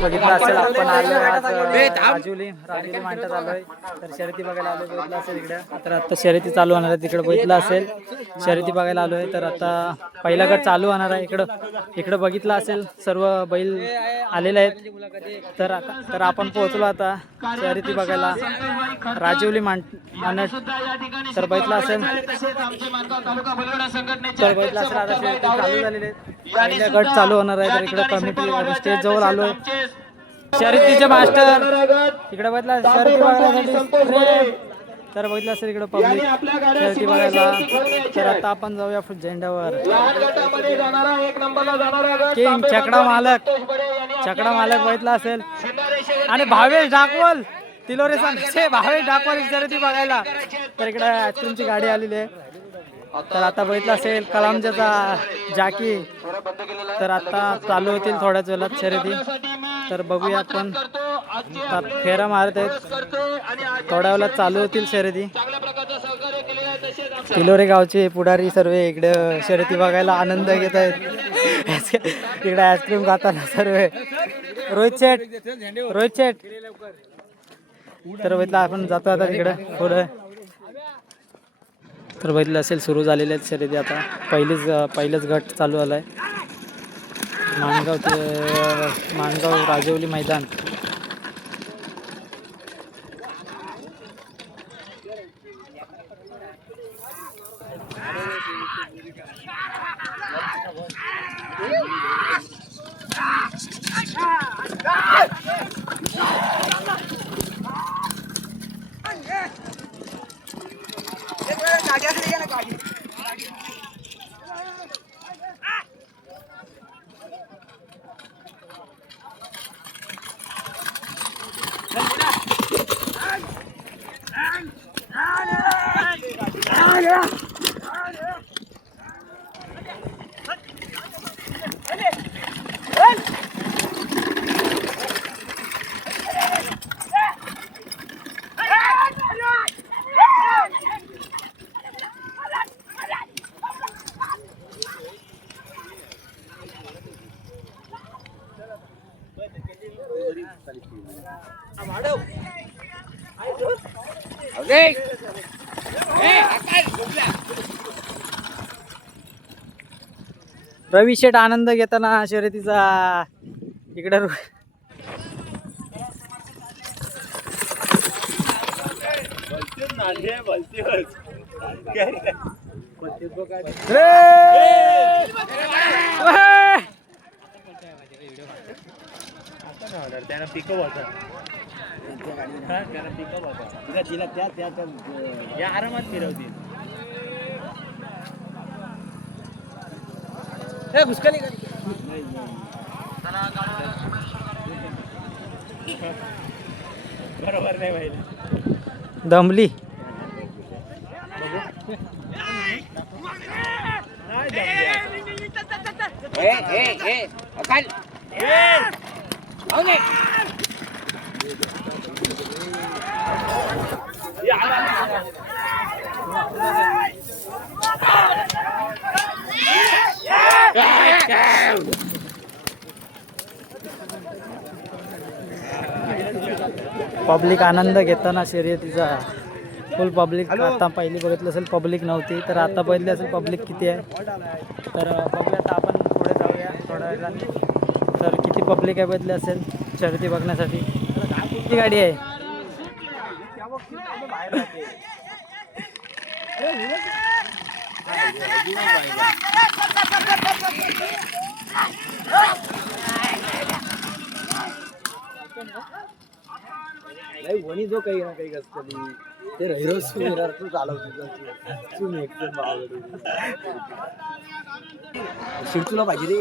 बघितलं असेल आपण आलोय आज राजुली मांडतात आलोय तर शर्यती बघायला आलोय. बघितलं असेल इकडे तर आता शर्यती चालू होणार आहे. तिकडे बघितलं असेल शर्यती बघायला आलोय तर आता पहिला गट चालू होणार आहे. इकडं बघितलं असेल सर्व बैल आलेले आहेत तर आपण पोहोचलो आता शर्यती बघायला राजुली मांडत तर बघितलं असेल आता शर्यती चालू झालेले आहेत. पहिला गट चालू होणार आहे तर इकडे कमिटी स्टेज जवळ आलोय. शर्यतीचे मास्टर इकडे बघितलं शर्यती बघायसाठी तर बघितलं असेल इकडे पब्लिक शर्यती बघायला तर आता आपण जाऊया झेंड्यावर. किंग चकडा मालक बघितला असेल आणि भावेश डाकवल तिलोरे सांगते भावेश डाकवल शर्यती बघायला तर इकडे आईस्क्रीमची गाडी आलेली आहे. तर आता बघितलं असेल कलामच्याचा जाकी तर आता चालू होतील थोड्याच वेळात शर्यती तर बघूया आपण फेरा मारत आहेत थोड्या वेळात चालू होतील शर्यती. तिलोरे गावचे पुढारी सर्व इकडे शर्यती बघायला आनंद घेत आहेत. इकडे आईस्क्रीम खाताना सर्व रोहित शेठ तर बघितलं आपण जातो आता तिकडे पुढे तर बघितलं असेल सुरू झालेले आहेत शर्यती. आता पहिलेच गट चालू झालाय. माणगाव राजवली मैदान रवी शेठ आनंद घेताना शर्यतीचा इकडे त्यानं पिकअप होता या आरामात फिरवतील घुसका बरोबर नाही पाहिजे दमली पब्लिक आनंद घेताना शर्यतीचा फुल पब्लिक. आता पहिली बघितलं असेल पब्लिक नव्हती तर आता बघितली असेल पब्लिक किती आहे तर बघूया आता आपण पुढे जाऊया थोड्या वेळाने तर किती पब्लिक आहे बघितली असेल शर्यती बघण्यासाठी. किती गाडी आहे वणी जो काही ना काही कधी ते रहिरो तू चालवतो शिवतुला पाहिजे रे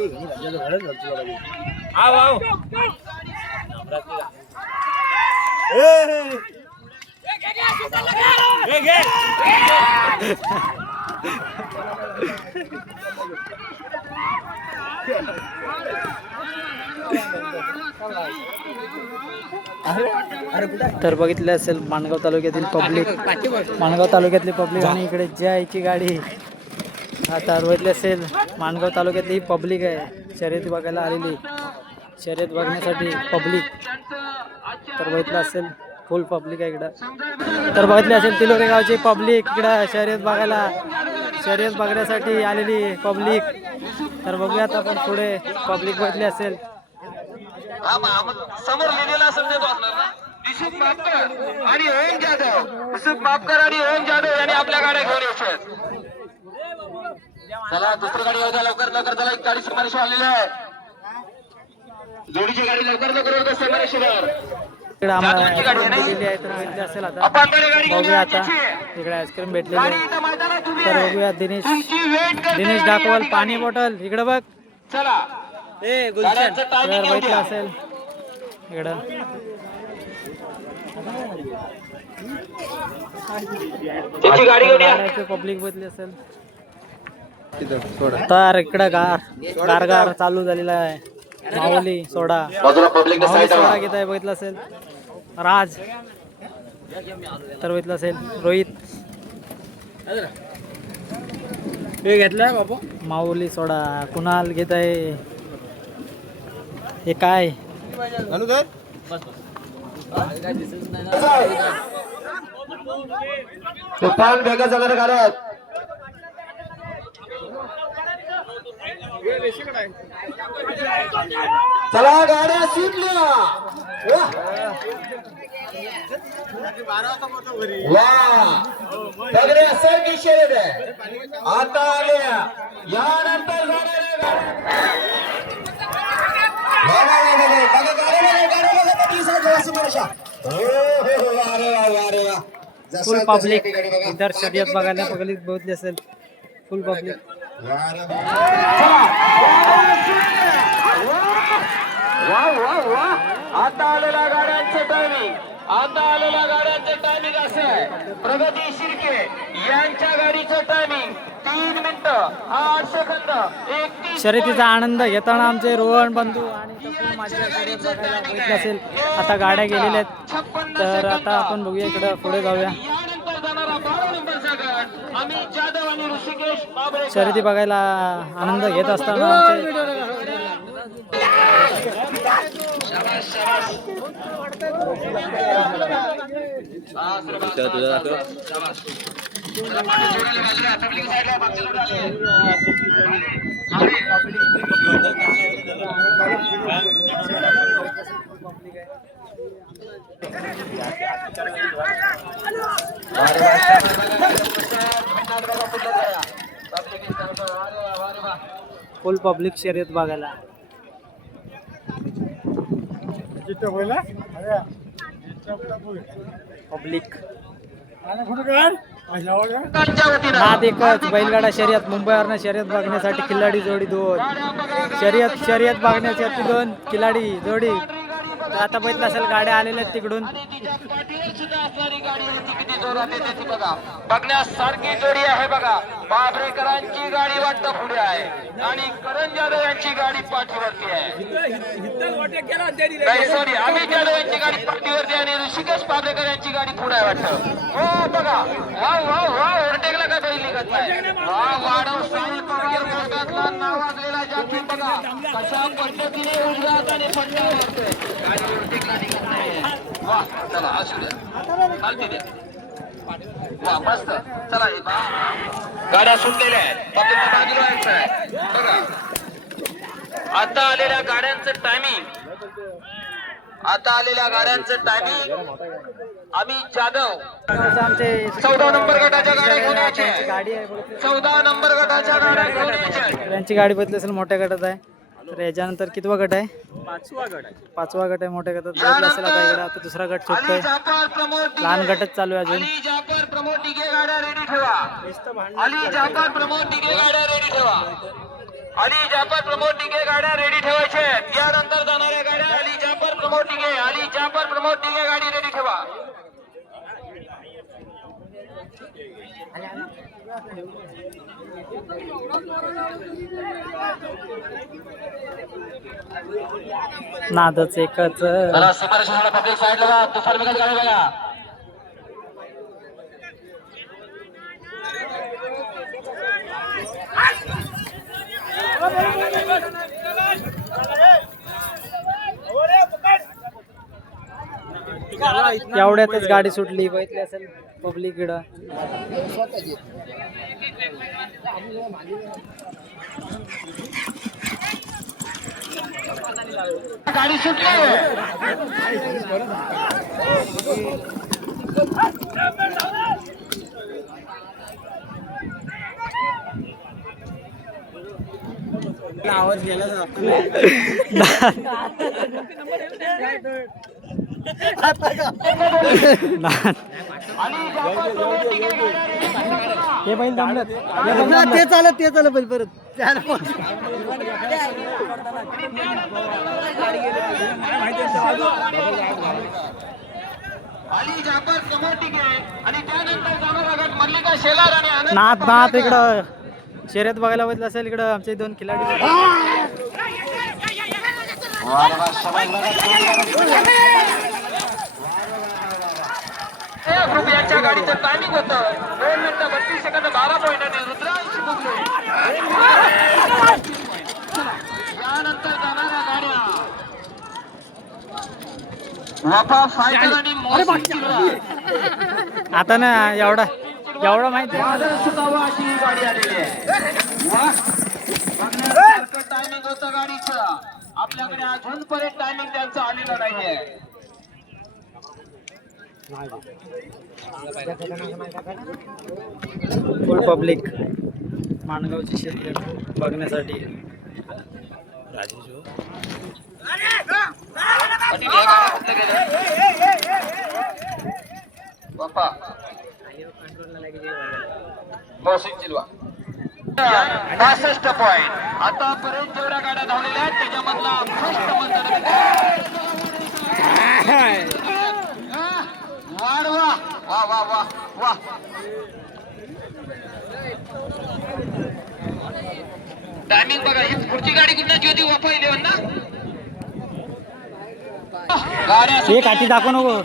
तर बघितलं असेल माणगाव तालुक्यातील पब्लिक आणि इकडे जयची गाडी आता बघितली असेल माणगाव तालुक्यातली पब्लिक आहे शर्यती बघायला आलेली. शर्यत बघण्यासाठी पब्लिक तर बघितलं असेल फुल पब्लिक आहे इकडं. तर बघितली असेल तिलोरे गावची पब्लिक इकडं शर्यत बघण्यासाठी आलेली पब्लिक. तर बघूयात आपण पुढे पब्लिक बघितली असेल. समोर लिहिलेला असेल ते असणार ना. दिसूक मापकर आणि ओम जाधव, दिसूक मापकर आणि ओम जाधव यांनी आपल्या गाड्या घेऊन यायच्यात. चला दुसरी गाडी येऊ द्या लवकर लवकर. चला एक गाडी समोर आलेली आहे. जोडीची गाडी लवकर लवकर होतं समोर. इकडे आम्हाला दिलेली आहे तर बघितली असेल. आता बघूया आता इकडे आईस्क्रीम भेटलेली आहे. तर बघूया दिनेश डाकवाल पाणी बॉटल इकडे बघ. चला तर बघितलं असेल इकडं. त्याची गाडी घेऊन या. पब्लिक बघितली असेल. तर इकडं गार चालू झालेला आहे. माऊली सोडा सोडा घेत आहे बघितलं असेल. राज तर बघितलं असेल. रोहित घेतलाय बाबू. माऊली सोडा कुणाल घेत आहे. हे काय तुफान वेगा जाणार गाड्यात. चला गाड्या सुटल्या. सगळे असं शर्यत आहे. आता आल्या यानंतर फुल पब्लिक इधर शर्यत बघायला बघितली असेल. फुल पब्लिक आता आलेल्या गाड्यांचं टायमिंग असं आहे. प्रगती शिर्के यांच्या गाडीचं टायमिंग 3 मिनिटं 8 सेकंद 31. शर्यतीचा आनंद घेताना आमचे रोहन बंधू आणि माझ्या शर्यत बघायला बघितली असेल. आता गाड्या गेलेल्या आहेत. तर आता आपण बघूया इकडं पुढे जाऊया. यानंतर जाणारा 12 नंबरचा गट अमित जाधव आणि ऋषिकेश बाबळे. शर्यती बघायला आनंद घेत असताना आमचे फुल पब्लिक शर्यत बघायला. पब्लिक नाद एकच बैलगाडा शर्यत मुंबईवरनं शर्यत बघण्यासाठी खिल्लाडी जोडी 2 शर्यत बघण्यासाठी 2 खिलाडी जोडी. तर आता बघितलं असेल गाड्या आलेल्या आहेत तिकडून. बघण्यासारखी जोडी आहे बघा. बाबरेकरांची गाडी वाटतं पुढे आहे आणि करण जाधव यांची गाडी पाठीवरती आहे. सॉरी अमित जाधव यांची गाडी पाठीवरती आणि ऋषिकेश बाबरेकर यांची गाडी पुढे आहे वाटतं. हो बघा वा ओव्हरटेकला काय बैल निघत नाही. वाढव साई पवार मोठ्यातला नावाजलेला जाकी बघा कशा पद्धतीने उजव्या हाताने फटका मारतोय. गाडी ओव्हरटेकला निघत नाही. वा चला असू द्या चालते द्या. वा मस्त. चला गाड्या सुटलेल्या आहेत. बाजूला आहे बघा. आता आलेल्या गाड्यांचं टायमिंग अमित जाधव आमचे 14 नंबर गटाच्या गाड्या घेऊन यायचे. गाडी आहे 14 नंबर गटाच्या गाड्या घेऊन यायच्या. यांची गाडी बदली असेल मोठ्या गटात आहे. तर याच्यानंतर कितवा गट आहे. 5वा गट आहे मोठ्या गटात बदली असेल. आता इकडे आता दुसरा गट सुटतोय. लहान गटच चालू आहे अजून. अली जाफर प्रमोद दिघे गाड्या रेडी ठेवा. अली जाफर प्रमोद दिघे गाड्या रेडी ठेवा. अली जाफर प्रमोद दिघे गाड्या रेडी ठेवायचे. यानंतर जाणाऱ्या गाड्या अली जाफर प्रमोद दिघे गाडी रेडी ठेवा. नादच एकच. चला समोर पब्लिक साईडला तुफान वेगात गाडी बघा. एवढ्यातच गाडी सुटली बघितली असेल पब्लिक इकडं. गाडी सुटली. आवाज गेला हे बैल थांबलं ते चालत बैल परत अली जाफर समोर टिके आणि त्यानंतर जाणार आघात मल्लिका शेलार आणि आनंद नाथ इकडं शर्यत बघायला बघितलं असेल. इकडं आमचे 2 खिलाडी ग्रुप यांच्या गाडीचं टायमिंग होतं 2 मिनिटं 32 सेकंद 12 पॉईंटाने रुद्रांश बुगले. यानंतर जाणाऱ्या गाड्या वफा फायटर आणि मॉसिन चिल्ड्रन. आता ना एवढं माहिती आहे. वादळ सुटावा अशी ही गाडी आलेली आहे. बघण्यासारखं टायमिंग होतं गाडीचं. आपल्याकडे अजूनपर्यंत टायमिंग त्यांचं आलेलं नाहीये. फुल पब्लिक माणगावची शर्यत बघण्यासाठी. बाप्पा मॉसिन चिल्ड्रन 65 पॉईंट. आतापर्यंत जेवढ्या गाड्या धावलेल्या आहेत त्याच्यामधला फर्स्ट वाढवा. वा वा वा वा. टायमिंग बघा. ही पुढची गाडी कुठं होती? वाफा 11 ना. गाड्या हे काठी दाखव नको.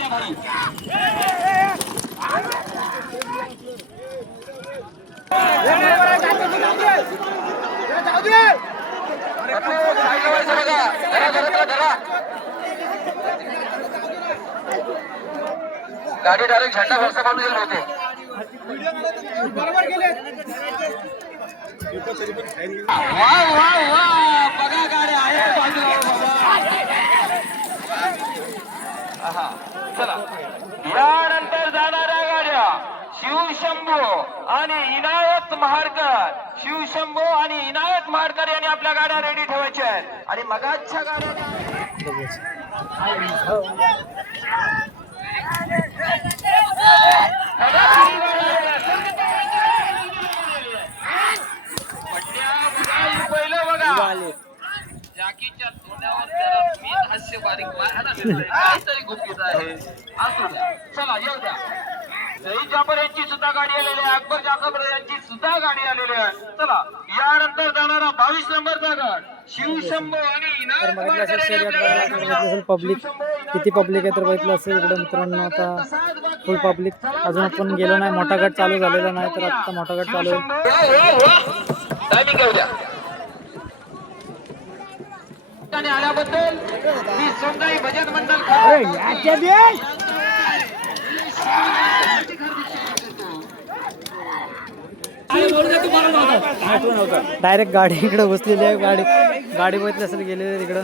गाडी डायरेक्ट झेंडा फक्त काढून गेले होते. वा वा वा. बघा गाड्या आहेत बाजूला बाबा. चला यानंतर जाणाऱ्या गाड्या शिवशंभू आणि इनायत महाडकर. शिवशंभू आणि इनायत महाडकर यांनी आपल्या गाड्या रेडी ठेवायच्या आहेत. आणि मगाच्या गाड्या पहिलं बघा. जाकीच्या तोंडावर जरा मीठ हास्य बारीक काहीतरी गुपित आहे. असू द्या. चला येऊ द्या. सईद जाफर यांची सुद्धा गाडी आलेली आहे. अकबर जाफर यांची सुद्धा गाडी आलेली आहे. चला यानंतर जाणारा 22 नंबरचा गट शिवशंभू आणि इनायत महाडकर यांनी आपल्या गाड्या असेल पब्लिक किती पब्लिक आहे तर बघितलं असेल इकडे मित्रांनो. आता फुल पब्लिक. अजून आपण गेलो नाही. मोठा गट चालू झालेला नाही तर आता मोठा गट चालू आहे. टायमिंग घेऊ द्या. आल्याबद्दल मी सोंगाई बचत मंडळ डायरेक्ट गाडी इकडे बसलेली आहे. गाडी बघितली असेल गेलेली तिकडं.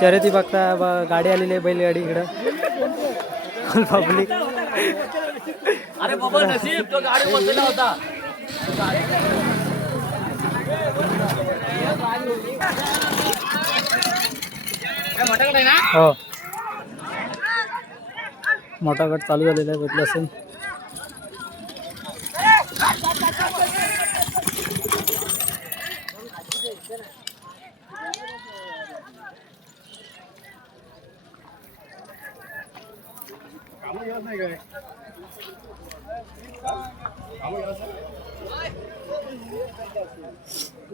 शर्यती बघता गाडी आलेली आहे बैलगाडी इकडं. फुल पब्लिक. अरे बाबा नशीब तो गाडी बसलेला होता. हो मोठा गट चालू झालेला आहे बघितलं असेल.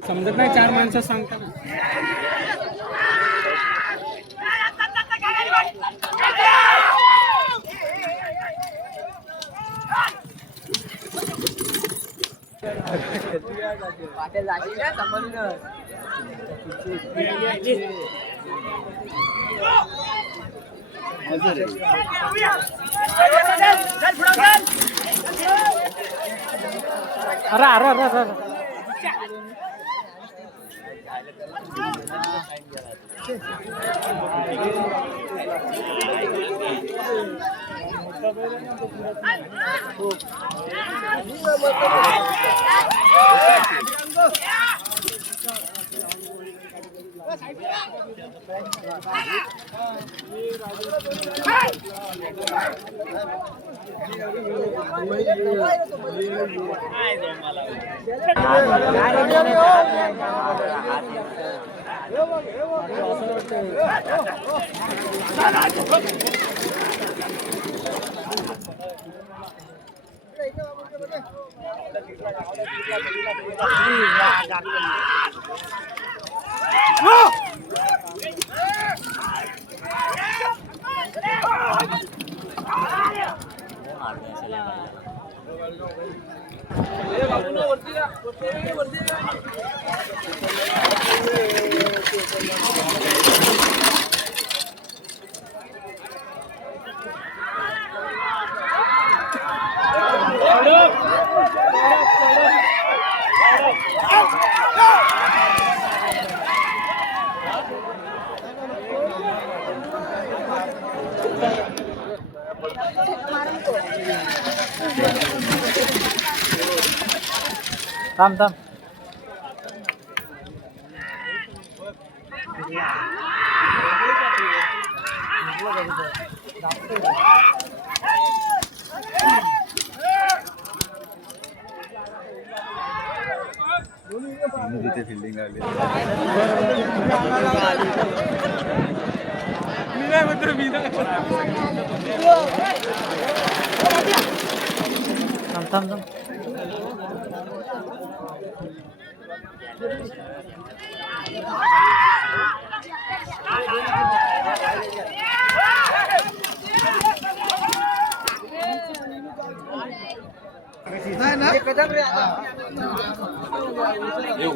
समजत नाही 4 माणसं सांगता ना. अरे अरे अरे अरे थांब थांब तिथे फिल्डिंग आली थांब थांब थांब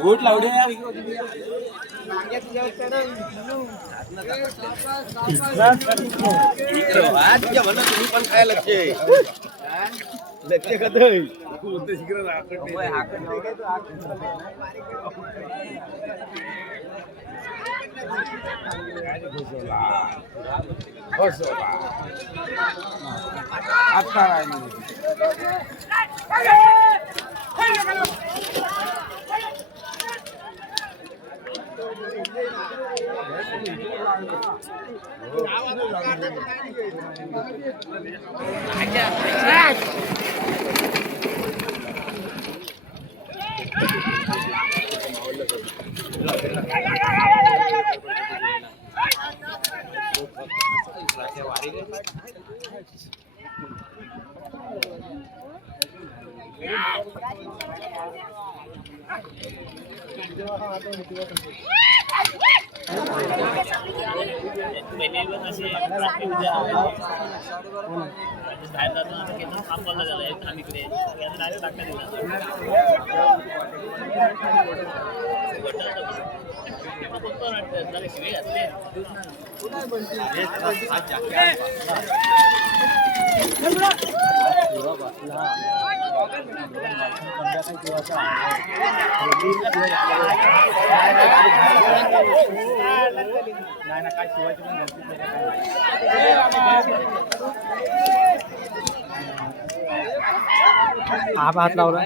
गोट लावडे यार तुझ्या म्हणणं तुम्ही पण काय लक्ष लक्ष कध हा हात लावला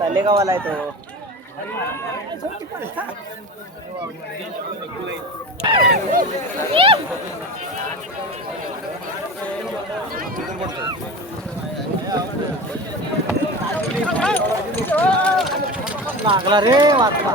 तलेगावाला आहे तो वाचला रे वाचला.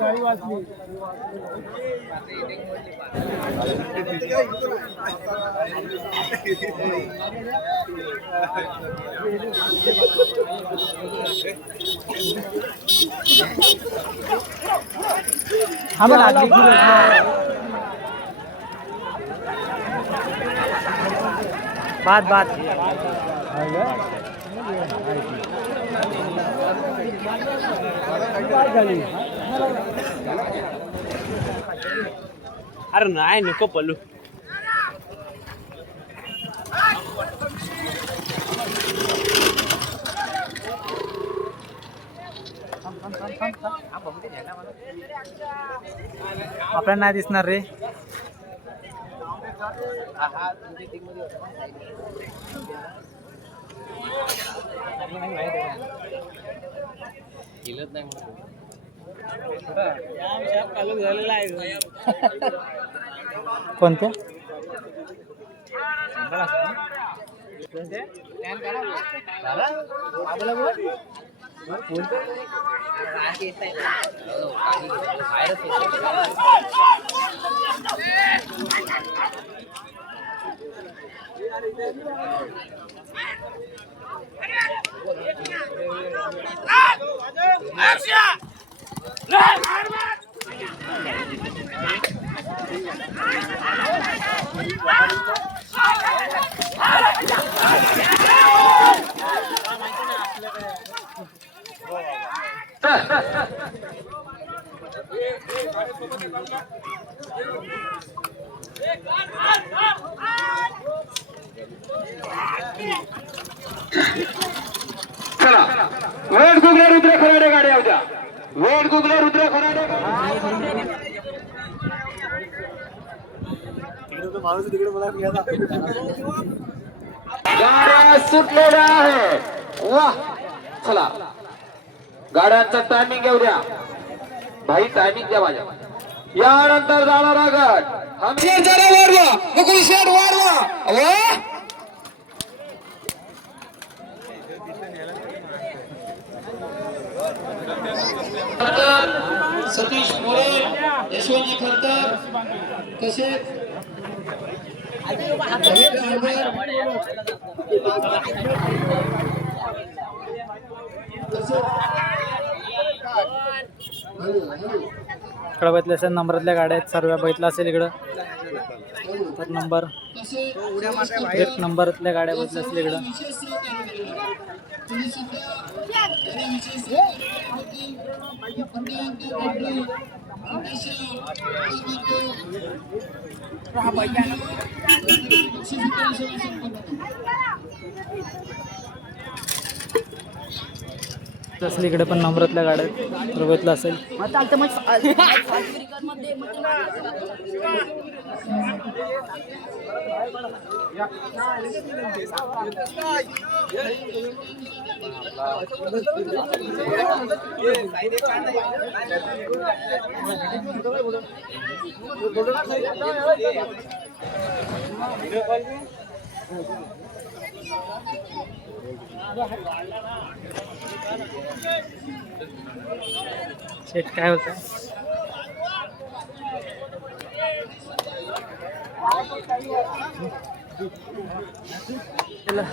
गाडी वाचली. बाद बाद अरे नाही नको पलू. आपल्याला नाही दिसणार रे. कोणत्या चला वेट गुगले रुद्र खराडे गाडी होत्या. वेट गुगले रुद्र खराडे गाड्या सुटलेल्या आहेत. वा चला गाड्यांचा टायमिंग घेऊ द्या भाई. टायमिंग द्या माझ्या. यानंतर जाणारा गट वाढवा मुकुल शेठ वाढवा. सतीश मोरे यशवंत खरतर तसेच इकडं बघितलं असेल नंबरातल्या गाड्या आहेत सर्व बघितलं असेल इकडं. तर नंबर एक नंबरातल्या गाड्या बघितल्या असेल इकडं. असेल इकडे पण नंबरातल्या गाड्या तर बघितलं असेल. शेट काय होतं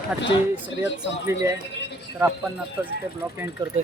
आजची शर्यत संपलेली आहे. तर आपण आत्ताच इथे ब्लॉग एंड करतोय.